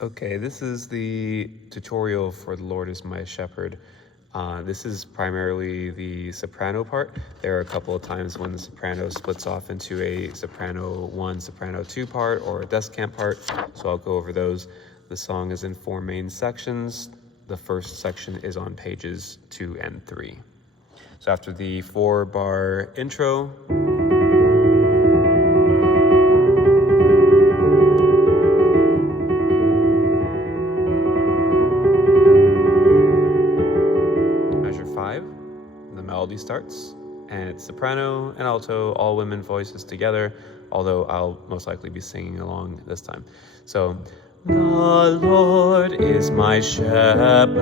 Okay, this is the tutorial for The Lord is My Shepherd. This is primarily the soprano part. There are a couple of times when the soprano splits off into a soprano 1, soprano 2 part or a descant part, so I'll go over those. The song is in 4 main sections. The first section is on pages 2 and 3. So after the 4-bar intro, measure 5, the melody starts, and it's soprano and alto, all women voices together, although I'll most likely be singing along this time. So, the Lord is my shepherd,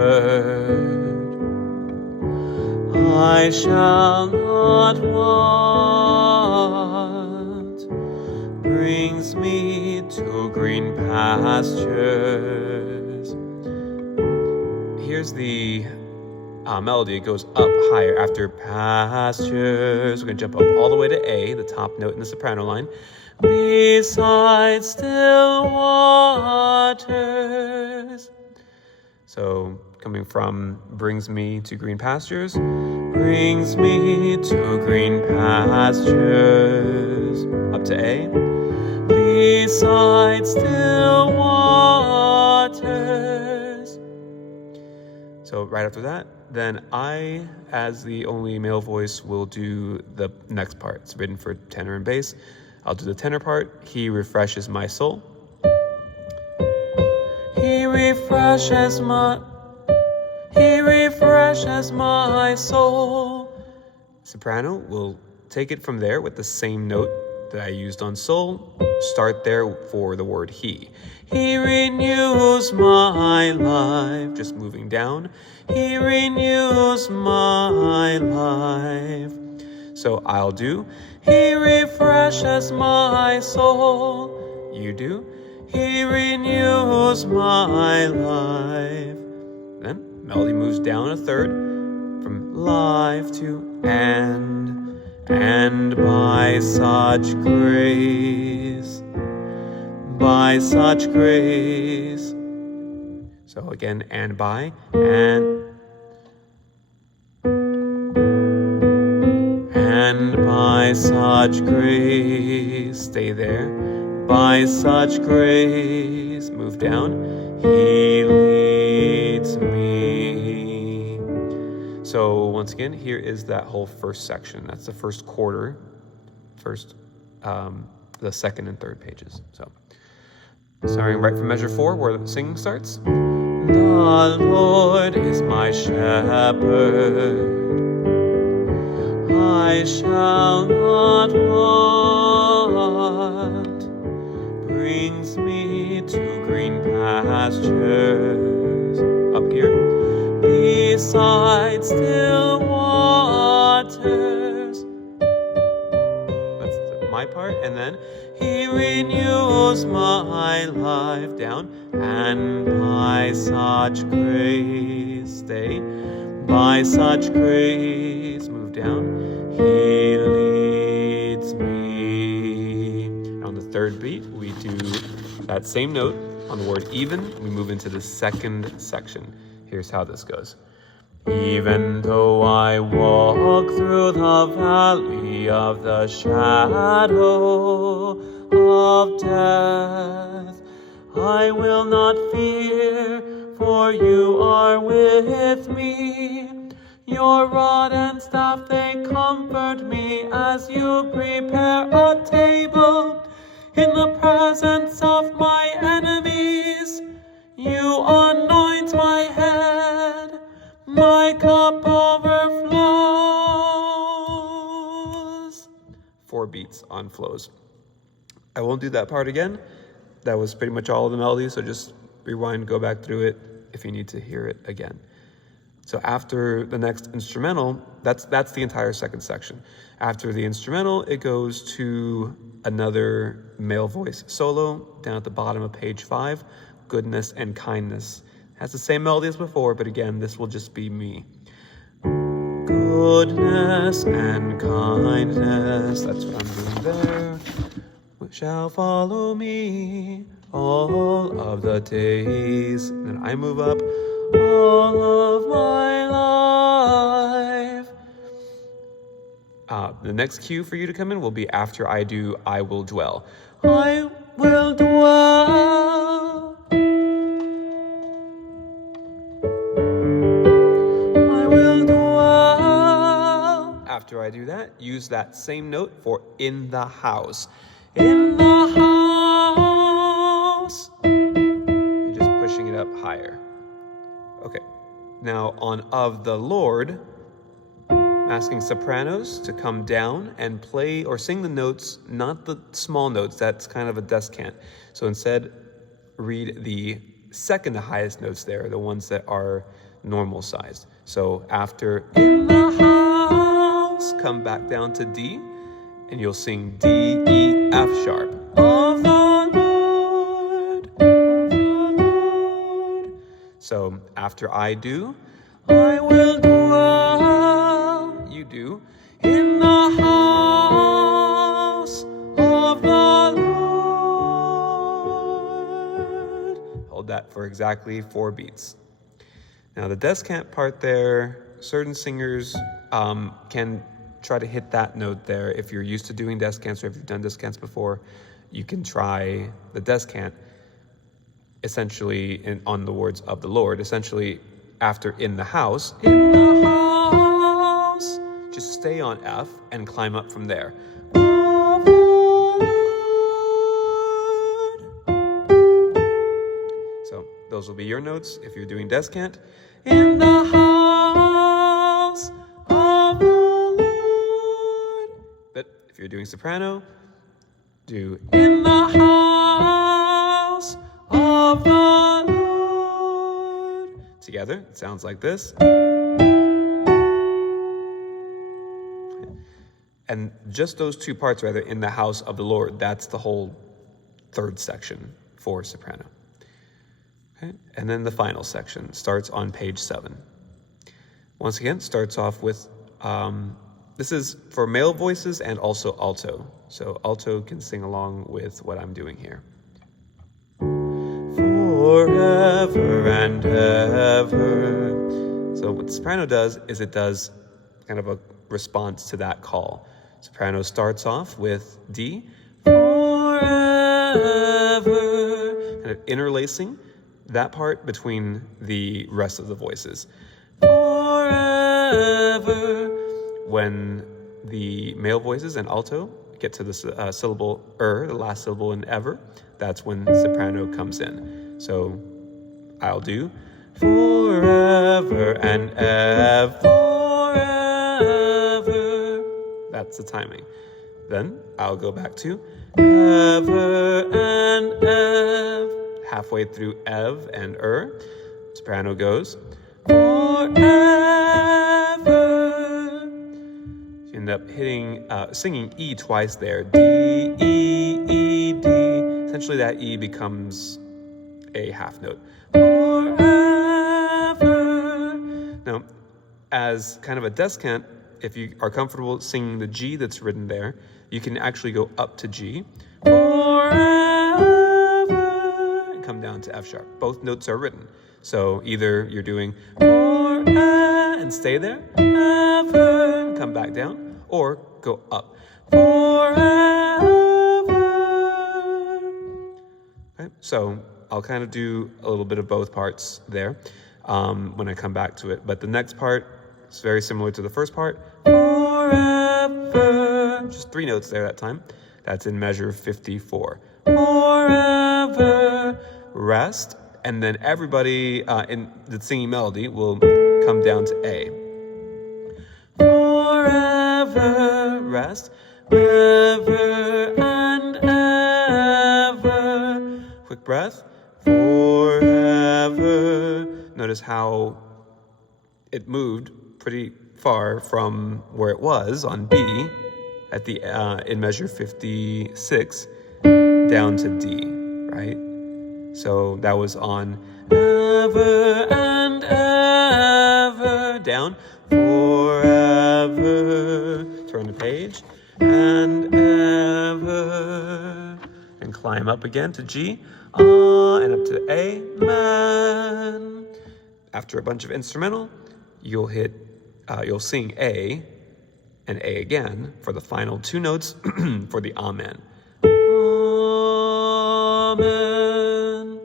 I shall not want, brings me to green pastures. Here's the melody. It goes up higher after pastures. We're gonna jump up all the way to A, the top note in the soprano line. Beside still waters. So coming from brings me to green pastures, brings me to green pastures, up to A. Beside still waters. So right after that, then I, as the only male voice, will do the next part. It's written for tenor and bass. I'll do the tenor part. He refreshes my soul. He refreshes my soul. Soprano will take it from there with the same note that I used on soul. Start there for the word he. He renews my life. Just moving down. He renews my life. So I'll do, he refreshes my soul. You do, he renews my life. Then melody moves down a third from life to and by such grace, by such grace. So again, and by, and by such grace, stay there, by such grace, move down, he leads me. So once again, here is that whole first section. That's the first quarter, the second and third pages. So starting right from measure 4, where the singing starts. The Lord is my shepherd, I shall not want, brings me to green pastures, up here, beside still waters. That's my part, and then he renews my life, down, and by such grace, stay, by such grace, move down, he leads me. On the third beat, we do that same note on the word even. We move into the second section. Here's how this goes. Even though I walk through the valley of the shadow of death, I will not fear, for you are with me. Your rod and staff, they comfort me as you prepare a table in the presence of my enemies. You anoint my head, my cup overflows. 4 beats on flows. I won't do that part again. That was pretty much all of the melody, so just rewind, go back through it if you need to hear it again. So after the next instrumental, that's the entire second section. After the instrumental, it goes to another male voice solo down at the bottom of page 5, Goodness and Kindness. Has the same melody as before, but again, this will just be me. Goodness and kindness, that's what I'm doing there, shall follow me all of the days. Then I move up, all of my life. The next cue for you to come in will be after I do I will dwell. I will dwell. I will dwell. After I do that, use that same note for in the house. In the house. You're just pushing it up higher. Okay. Now on of the Lord, I'm asking sopranos to come down and play or sing the notes, not the small notes. That's kind of a descant. So instead, read the second to highest notes there, the ones that are normal sized. So after in the house, come back down to D, and you'll sing D, E, F sharp. Of the Lord, of the Lord. So after I do, I will dwell. You do in the house of the Lord. Hold that for exactly 4 beats. Now the descant part there, certain singers can try to hit that note there. If you're used to doing descants or if you've done descants before, you can try the descant essentially on the words of the Lord, essentially after in the house, just stay on F and climb up from there. So those will be your notes if you're doing descant. In the house of the Lord. But if you're doing soprano, do in the house of the Lord. Together, it sounds like this. And just those 2 parts, rather, in the house of the Lord, that's the whole 3rd section for soprano. Okay? And then the final section starts on page 7. Once again, starts off with, this is for male voices and also alto. So alto can sing along with what I'm doing here. Forever and ever. So what soprano does is it does kind of a response to that call. Soprano starts off with D, forever, kind of interlacing that part between the rest of the voices. Forever. When the male voices and alto get to the syllable the last syllable in ever, that's when soprano comes in. So I'll do forever and ever, forever. That's the timing. Then I'll go back to ever and ev. Halfway through ev and soprano goes forever. You end up singing E twice there. D, E, E, D. Essentially that E becomes a half note. Forever. Now, as kind of a descant, if you are comfortable singing the G that's written there, you can actually go up to G. Forever. And come down to F sharp. Both notes are written. So either you're doing forever and stay there, ever, and come back down, or go up. Forever. Okay, so I'll kind of do a little bit of both parts there when I come back to it. But the next part is very similar to the first part. Forever. Just 3 notes there that time. That's in measure 54. Forever. Rest. And then everybody in the singing melody will come down to A. Forever. Rest. Ever and ever. Quick breath. Forever. Notice how it moved pretty far from where it was on B at the in measure 56 down to D, right? So that was on ever and ever, down, forever, turn the page, and ever, and climb up again to G, and up to Amen. After a bunch of instrumental, you'll sing A and A again for the final two notes for the Amen. Amen.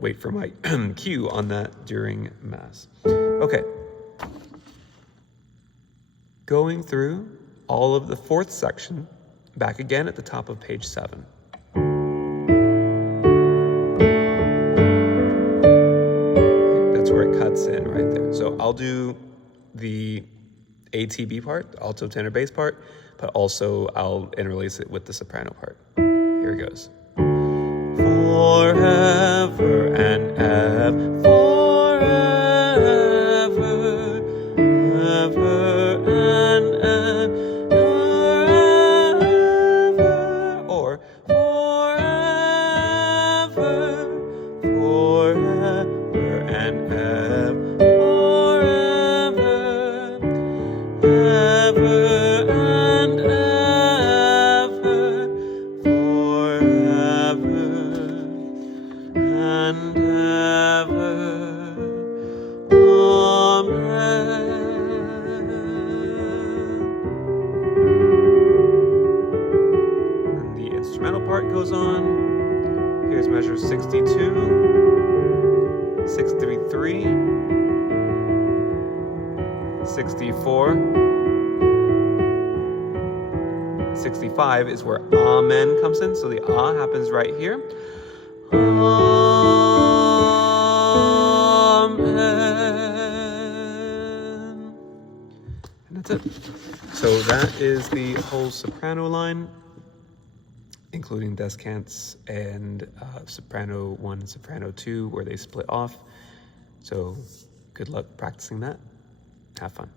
Wait for my cue on that during Mass. Okay. Going through all of the fourth section, back again at the top of page 7. That's where it cuts in right there. So I'll do the ATB part, the alto, tenor, bass part, but also I'll interlace it with the soprano part. Here it goes. Forever and ever, forever, ever and ever, or forever, forever and ever, forever, ever and ever, forever and ever. Amen. And the instrumental part goes on. Here's measure 62, 63, 64, 65 is where Amen comes in, so the Ah happens right here. Amen. And that's it. So that is the whole soprano line, including descants and soprano 1 and soprano 2, where they split off. So good luck practicing that. Have fun.